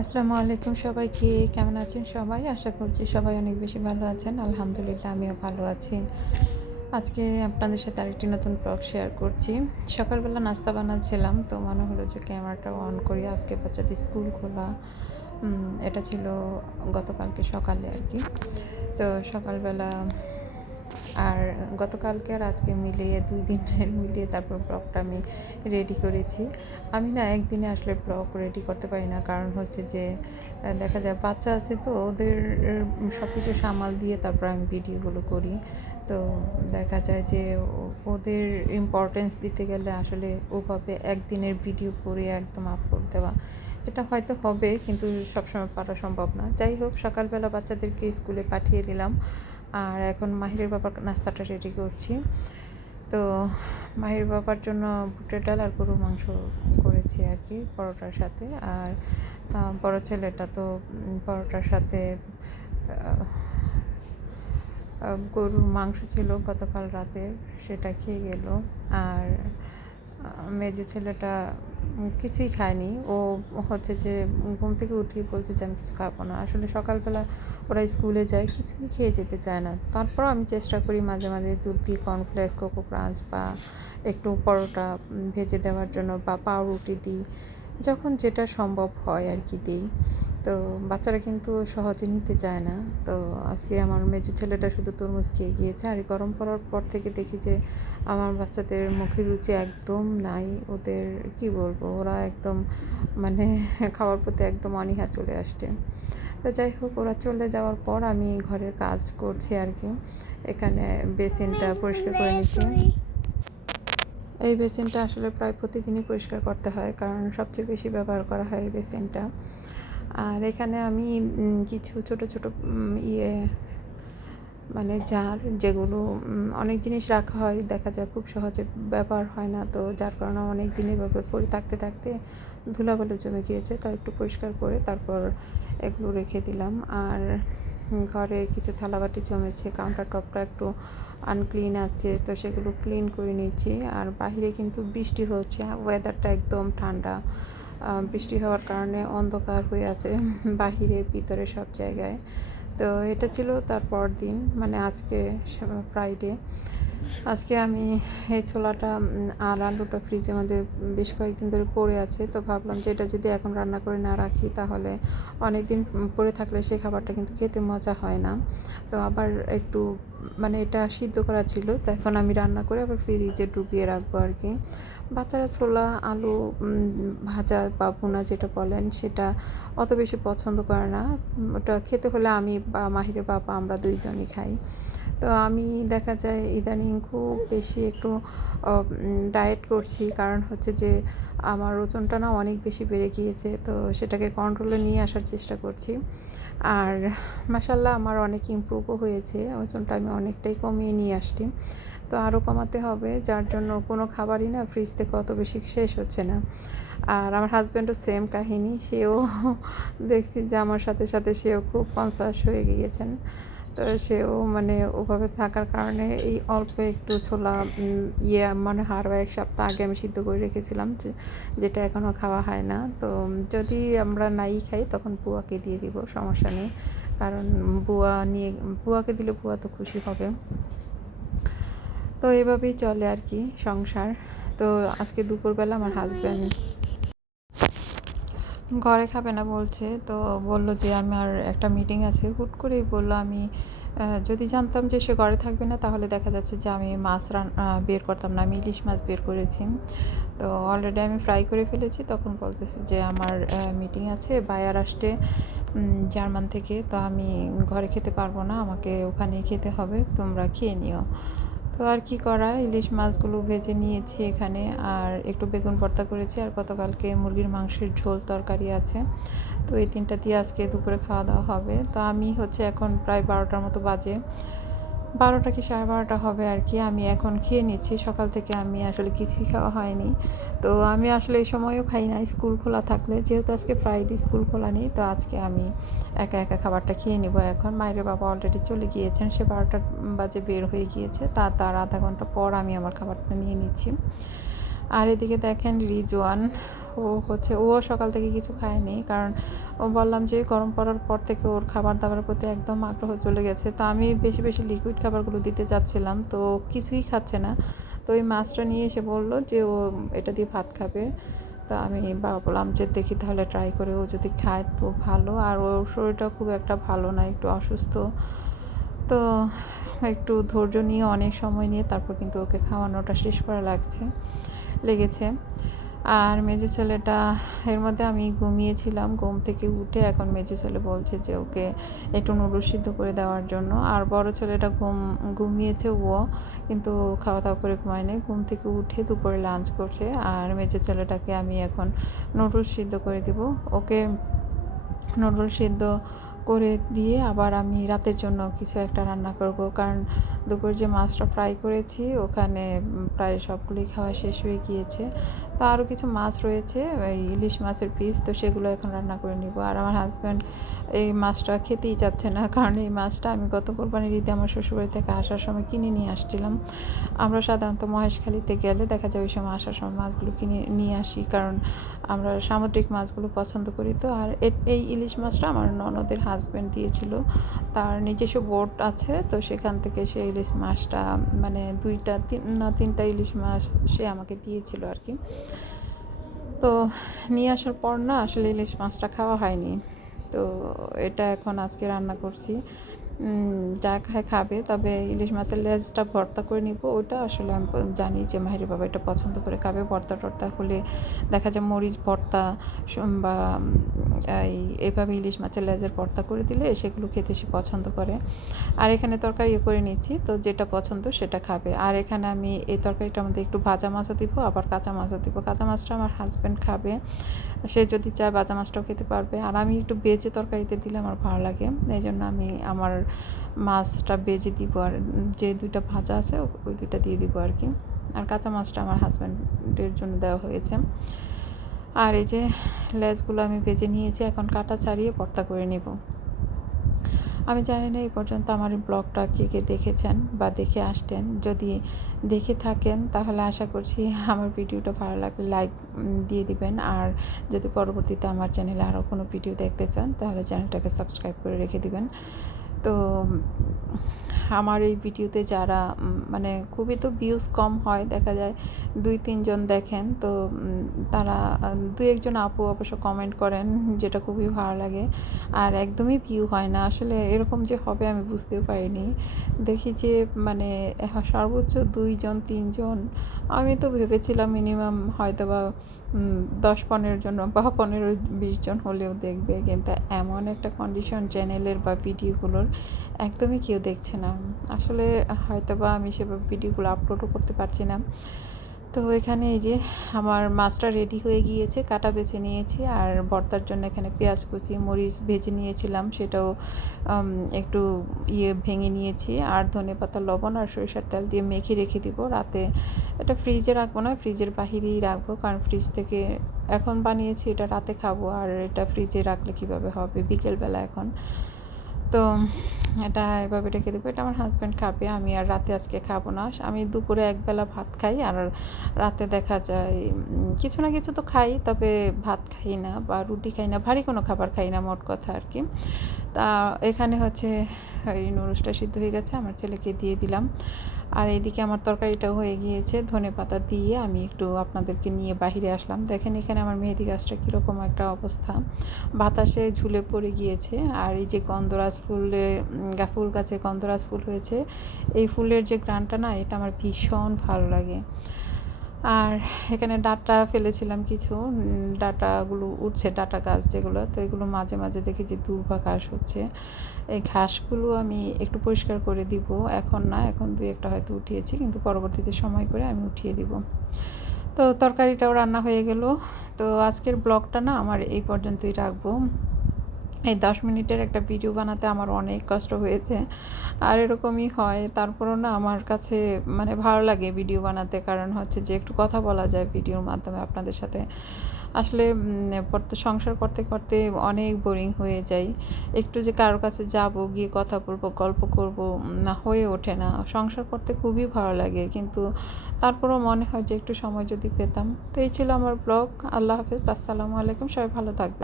আসসালামু আলাইকুম সবাইকে। কেমন আছেন সবাই? আশা করছি সবাই অনেক বেশি ভালো আছেন। আলহামদুলিল্লাহ আমিও ভালো আছি। আজকে আপনাদের সাথে আরেকটি নতুন ব্লগ শেয়ার করছি। সকালবেলা নাস্তা বানাচ্ছিলাম তো মনে হলো যে ক্যামেরাটা অন করি। আজকে বাচ্চাদের স্কুল খোলা। এটা ছিল গতকালকে সকালে আরকি। তো সকালবেলা আর গতকালকে আর আজকে মিলিয়ে ২ দিনের মিলিয়ে তারপর ব্লগটা আমি রেডি করেছি। আমি না একদিনে আসলে ব্লগ রেডি করতে পারি না। কারণ হচ্ছে যে দেখা যায় বাচ্চা আছে তো ওদের সবকিছু সামাল দিয়ে তারপর আমি ভিডিওগুলো করি। তো দেখা যায় যে ওদের ইম্পর্টেন্স দিতে গেলে আসলে ওভাবে একদিনের ভিডিও করে একদম আপলোড দেওয়া এটা হয়তো হবে কিন্তু সবসময় পারা সম্ভব না। যাই হোক সকালবেলা বাচ্চাদেরকে স্কুলে পাঠিয়ে দিলাম। আর এখন মাহিরের বাবার নাস্তাটা রেডি করছি। তো মাহির বাবার জন্য বুটের ডাল আর গরুর মাংস করেছি আর কি পরোটার সাথে। আর বড় ছেলেটা তো পরোটার সাথে গরুর মাংস ছিল গতকাল রাতের, সেটা খেয়ে গেল। আর মেজো ছেলেটা কিছুই খায়নি। ও হচ্ছে যে ঘুম থেকে উঠেই বলছে যে আমি কিছু খাবো না। আসলে সকালবেলা ওরা স্কুলে যায়, কিছুই খেয়ে যেতে চায় না। তারপরও আমি চেষ্টা করি মাঝে মাঝে দুধ দিয়ে কর্নফ্লেক্স, কোকো ক্রাঞ্চ বা একটু পরোটা ভেজে দেওয়ার জন্য বা পাউরুটি দিই। যখন যেটা সম্ভব হয় আর কি দিই। তো বাচ্চারা কিন্তু সহজে নিতে চায় না। তো আজকে আমার মেজো ছেলেটা শুধু তরমুজ খেয়ে গিয়েছে। আর গরম পড়ার পর থেকে দেখি যে আমার বাচ্চাদের মুখের রুচি একদম নাই। ওদের কি বলবো, ওরা একদম মানে খাওয়ার প্রতি একদম অনীহা চলে আসছে। তো যাই হোক ওরা চলে যাওয়ার পর আমি ঘরের কাজ করছি আর কি। এখানে বেসিনটা পরিষ্কার করে নিচ্ছি। এই বেসিনটা আসলে প্রায় প্রতিদিনই পরিষ্কার করতে হয়, কারণ সবচেয়ে বেশি ব্যবহার করা হয় এই বেসিনটা। আর এখানে আমি কিছু ছোট ছোট ইয়ে মানে জার, যেগুলো অনেক জিনিস রাখা হয়, দেখা যায় খুব সহজে ব্যবহার হয় না, তো যার কারণে অনেক দিন এভাবে পড়ে থাকতে থাকতে ধুলাবালি জমে গিয়েছে। তো একটু পরিষ্কার করে তারপর এগুলো রেখে দিলাম। আর ঘরে কিছু থালাবাটি জমেছে, কাউন্টার টপটা একটু আনক্লিন আছে, তো সেগুলো ক্লিন করে নিচ্ছি। আর বাহিরে কিন্তু বৃষ্টি হচ্ছে, ওয়েদারটা একদম ঠান্ডা। বৃষ্টি হওয়ার কারণে অন্ধকার হয়ে আছে বাহিরে ভিতরে সব জায়গায়। তো এটা ছিল তারপর দিন, মানে আজকে ফ্রাইডে। আজকে আমি এই ছোলাটা আর আলুটা ফ্রিজের মধ্যে বেশ কয়েকদিন ধরে পড়ে আছে, তো ভাবলাম যে এটা যদি এখন রান্না করে না রাখি তাহলে অনেক দিন পড়ে থাকলে সেই খাবারটা কিন্তু খেতে মজা হয় না। তো আবার একটু মানে এটা সিদ্ধ করা ছিল, তো এখন আমি রান্না করে আবার ফ্রিজে ঢুকিয়ে রাখবো আর কি। বাচ্চারা ছোলা আলু ভাজা বা ভুনা যেটা বলেন সেটা অত বেশি পছন্দ করে না। ওটা খেতে হলে আমি বা মাহিরের বাবা আমরা দুইজনই খাই। তো আমি দেখা যায় ইদানিং খুব বেশি একটু ডায়েট করছি, কারণ হচ্ছে যে আমার ওজনটা না অনেক বেশি বেড়ে গিয়েছে, তো সেটাকে কন্ট্রোলে নিয়ে আসার চেষ্টা করছি। আর মাশাল্লাহ আমার অনেক ইমপ্রুভও হয়েছে, ওজনটা আমি অনেকটাই কমিয়ে নিয়ে আসছি। তো আরও কমাতে হবে, যার জন্য কোনো খাবারই না ফ্রিজ থেকে অত বেশি শেষ হচ্ছে না। আর আমার হাজব্যান্ডও সেম কাহিনী, সেও দেখছি যে আমার সাথে সাথে সেও খুব কনসাস হয়ে গিয়েছেন। তো সেও মানে ওভাবে থাকার কারণে এই অল্প একটু ছোলা মানে আরও ১ সপ্তাহ আগে আমি সিদ্ধ করে রেখেছিলাম, যেটা এখনও খাওয়া হয় না। তো যদি আমরা নাই খাই তখন বুয়াকে দিয়ে দিব, সমস্যা নেই। কারণ বুয়াকে দিলে বুয়া তো খুশি হবে। তো এভাবেই চলে আর কি সংসার। তো আজকে দুপুরবেলা আমার হাজব্যান্ড ঘরে খাবে না বলছে, তো বলল যে আমার একটা মিটিং আছে, হুট করেই বলল। আমি যদি জানতাম যে সে ঘরে থাকবে না তাহলে দেখা যাচ্ছে যে আমি মাছ বের করতাম না। আমি ইলিশ মাছ বের করেছি, তো অলরেডি আমি ফ্রাই করে ফেলেছি। তখন বলতেছে যে আমার মিটিং আছে, বায়ার আসছে জার্মান থেকে, তো আমি ঘরে খেতে পারবো না, আমাকে ওখানেই খেতে হবে, তোমরা খেয়ে নিও। তো আর কি করা, ইলিশ মাছগুলো ভেজে নিয়েছি এখানে, আর একটু বেগুন ভর্তা করেছি, আর গতকালকে মুরগির মাংসের ঝোল তরকারি আছে। তো এই ৩টা দিয়ে আজকে দুপুরে খাওয়া দাওয়া হবে। তো আমি হচ্ছে এখন প্রায় ১২টার মতো বাজে, ১২টা কি ১২:৩০ হবে আর কি। আমি এখন খেয়ে নিচ্ছি, সকাল থেকে আমি আসলে কিছুই খাওয়া হয়নি। তো আমি আসলে এই সময়ও খাই না স্কুল খোলা থাকলে, যেহেতু আজকে ফ্রাইডে স্কুল খোলা নেই, তো আজকে আমি একা একা খাবারটা খেয়ে নেব। এখন মায়ের বাবা অলরেডি চলে গিয়েছেন, সে ১২টা বাজে বের হয়ে গিয়েছে, তার আধা ঘন্টা পর আমি আমার খাবারটা নিয়ে নিচ্ছি। আর এদিকে দেখেন রিজওয়ান, ও সকাল থেকে কিছু খায়নি, কারণ ও বললাম যে গরম পড়ার পর থেকে ওর খাবার দাবারের প্রতি একদম আগ্রহ চলে গেছে। তো আমি বেশি বেশি লিকুইড খাবারগুলো দিতে চাচ্ছিলাম, তো কিছুই খাচ্ছে না। তো ওই মাছটা নিয়ে এসে বললো যে ও এটা দিয়ে ভাত খাবে। তো আমি ভাবলাম যে দেখি তাহলে ট্রাই করে, ও যদি খায় তো ভালো। আর ওর শরীরটা খুব একটা ভালো না, একটু অসুস্থ। তো একটু ধৈর্য নিয়ে অনেক সময় নিয়ে তারপর কিন্তু ওকে খাওয়ানোটা শেষ করা লেগেছে। আর মেজো ছেলেটা, এর মধ্যে আমি ঘুমিয়েছিলাম, ঘুম থেকে উঠে এখন মেজো ছেলে বলছে যে ওকে একটু নুডলস সিদ্ধ করে দেওয়ার জন্য। আর বড় ছেলেটা ঘুমিয়েছে ও, কিন্তু খাওয়া দাওয়া করে ঘুমায় নেই, ঘুম থেকে উঠে দুপুরে লাঞ্চ করছে। আর মেজো ছেলেটাকে আমি এখন নুডলস সিদ্ধ করে দিব। ওকে নুডলস সিদ্ধ করে দিয়ে আবার আমি রাতের জন্য কিছু একটা রান্না করব, কারণ দুপুরে যে মাছটা ফ্রাই করেছি ওখানে প্রায় সবগুলোই খাওয়া শেষ হয়ে গিয়েছে। তো আরও কিছু মাছ রয়েছে, ওই ইলিশ মাছের পিস, তো সেগুলো এখন রান্না করে নিব। আর আমার হাজব্যান্ড এই মাছটা খেতেই চাচ্ছে না, কারণ এই মাছটা আমি গত কোরবানির ঈদে আমার শ্বশুরবাড়ি থেকে আসার সময় কিনে নিয়ে আসছিলাম। আমরা সাধারণত মহেশখালীতে গেলে দেখা যায় ওই সময় আসার সময় মাছগুলো কিনে নিয়ে আসি, কারণ আমরা সামুদ্রিক মাছগুলো পছন্দ করি। তো আর এই ইলিশ মাছটা আমার ননদের হাজব্যান্ড দিয়েছিল, তার নিজস্ব বোট আছে, তো সেখান থেকে সে ইলিশ মাছটা মানে তিনটা ইলিশ মাছ সে আমাকে দিয়েছিল আর কি। তো নিয়ে আসার পর না আসলে ইলিশ মাছটা খাওয়া হয়নি, তো এটা এখন আজকে রান্না করছি। যা খাবে, তবে ইলিশ মাছের লেজটা ভর্তা করে নিব। ওটা আসলে আমি জানি যে মাহিরের বাবা এটা পছন্দ করে খাবে। ভর্তা টর্তা হলে দেখা যায় মরিচ ভর্তা বা এইভাবে ইলিশ মাছের লেজের ভর্তা করে দিলে সেগুলো খেতে সে পছন্দ করে। আর এখানে তরকারিও করে নিচ্ছি, তো যেটা পছন্দ সেটা খাবে। আর এখানে আমি এই তরকারিটার মধ্যে একটু ভাজা মাছও দিব, আবার কাঁচা মাছও দিব। কাঁচা মাছটা আমার হাজব্যান্ড খাবে, সে যদি চায় ভাজা মাছটাও খেতে পারবে। আর আমি একটু বেজে তরকারিতে দিলে আমার ভালো লাগে, এই জন্য আমি আমার মাছটা বেজে দিব, আর যে দুইটা ভাজা আছে ওই দুইটা দিয়ে দিব আর কি। আর কাঁচা মাছটা আমার হাজব্যান্ডের জন্য দেওয়া হয়েছে। আর এই যে লেজগুলো আমি ভেজে নিয়েছি, এখন কাটা ছাড়িয়ে ভর্তা করে নেব। আমি জানি না এই পর্যন্ত আমার এই ব্লগটা কে দেখেছেন বা দেখে আসতেন। যদি দেখে থাকেন তাহলে আশা করছি আমার ভিডিওটা ভালো লাগলে লাইক দিয়ে দিবেন। আর যদি পরবর্তীতে আমার চ্যানেলে আরও কোনো ভিডিও দেখতে চান তাহলে চ্যানেলটাকে সাবস্ক্রাইব করে রেখে দিবেন। তো আমার এই ভিডিওতে যারা মানে খুবই তো ভিউজ কম হয়, দেখা যায় 2-3 জন দেখেন, তো তারা 2-1 জন আপু অবশ্য কমেন্ট করেন, যেটা খুবই ভালো লাগে। আর একদমই ভিউ হয় না, আসলে এরকম যে হবে আমি বুঝতেও পারিনি। দেখি যে মানে সর্বোচ্চ 2 জন 3 জন, আমি তো ভেবেছিলাম মিনিমাম হয়তো বা 10-15 জন বা 15-20 জন হলেও দেখবে, কিন্তু এমন একটা কন্ডিশন চ্যানেলের বা ভিডিওগুলোর, একদমই কেউ দেখছে না। আসলে হয়তোবা আমি সেভাবে ভিডিওগুলো আপলোডও করতে পারছি না। তো এখানে এই যে আমার মাছটা রেডি হয়ে গিয়েছে, কাটা বেছে নিয়েছি। আর ভর্তার জন্য এখানে পেঁয়াজ কুচি, মরিচ ভেজে নিয়েছিলাম, সেটাও একটু ভেঙে নিয়েছি। আর ধনেপাতা, লবণ আর সরিষার তেল দিয়ে মেখে রেখে দিব রাতে। এটা ফ্রিজে রাখবো না, ফ্রিজের বাহিরেই রাখবো, কারণ ফ্রিজ থেকে এখন বানিয়েছি, এটা রাতে খাবো। আর এটা ফ্রিজে রাখলে কীভাবে হবে বিকেলবেলা এখন। তো এটা এভাবে রেখে দেবো, এটা আমার হাজব্যান্ড খাবে, আমি আর রাতে আজকে খাবো না। আমি দুপুরে একবেলা ভাত খাই, আর রাতে দেখা যায় কিছু না কিছু তো খাই, তবে ভাত খাই না বা রুটি খাই না, ভারী কোনো খাবার খাই না, মোট কথা আর কি। তা এখানে হচ্ছে এই নুডলসটা সিদ্ধ হয়ে গেছে, আমার ছেলেকে দিয়ে দিলাম। আর এইদিকে আমার তরকারিটাও হয়ে গিয়েছে, ধনেপাতা দিয়ে আমি একটু আপনাদেরকে নিয়ে বাহিরে আসলাম। দেখেন এখানে আমার মেহেদি গাছটা কীরকম একটা অবস্থা, বাতাসে ঝুলে পড়ে গিয়েছে। আর এই যে গন্ধরাজ ফুল গাছে গন্ধরাজ ফুল হয়েছে, এই ফুলের যে ঘ্রাণটা না, এটা আমার ভীষণ ভালো লাগে। আর এখানে ডাঁটা ফেলেছিলাম কিছু, ডাঁটাগুলো উঠছে, ডাঁটা গাছ যেগুলো, তো এগুলো মাঝে মাঝে দেখি যে দুর্বা ঘাস হচ্ছে। এই ঘাসগুলো আমি একটু পরিষ্কার করে দিব, এখন না, এখন 2-1টা হয়তো উঠিয়েছি, কিন্তু পরবর্তীতে সময় করে আমি উঠিয়ে দিব। তো তরকারিটাও রান্না হয়ে গেল। তো আজকের ব্লগটা না আমার এই পর্যন্তই রাখবো। এই 10 মিনিটের একটা ভিডিও বানাতে আমার অনেক কষ্ট হয়েছে, আর এরকমই হয়। তারপরও না আমার কাছে মানে ভালো লাগে ভিডিও বানাতে, কারণ হচ্ছে যে একটু কথা বলা যায় ভিডিওর মাধ্যমে আপনাদের সাথে। আসলে সংসার করতে করতে অনেক বোরিং হয়ে যাই। একটু যে কারো কাছে যাব, গিয়ে কথা বলবো, গল্প করব, না হয়ে ওঠে না। সংসার করতে খুবই ভালো লাগে, কিন্তু তারপরেও মনে হয় যে একটু সময় যদি পেতাম। তো এই ছিল আমার ব্লগ। আল্লাহ হাফেজ, আসসালামু আলাইকুম, সবাই ভালো থাকবেন।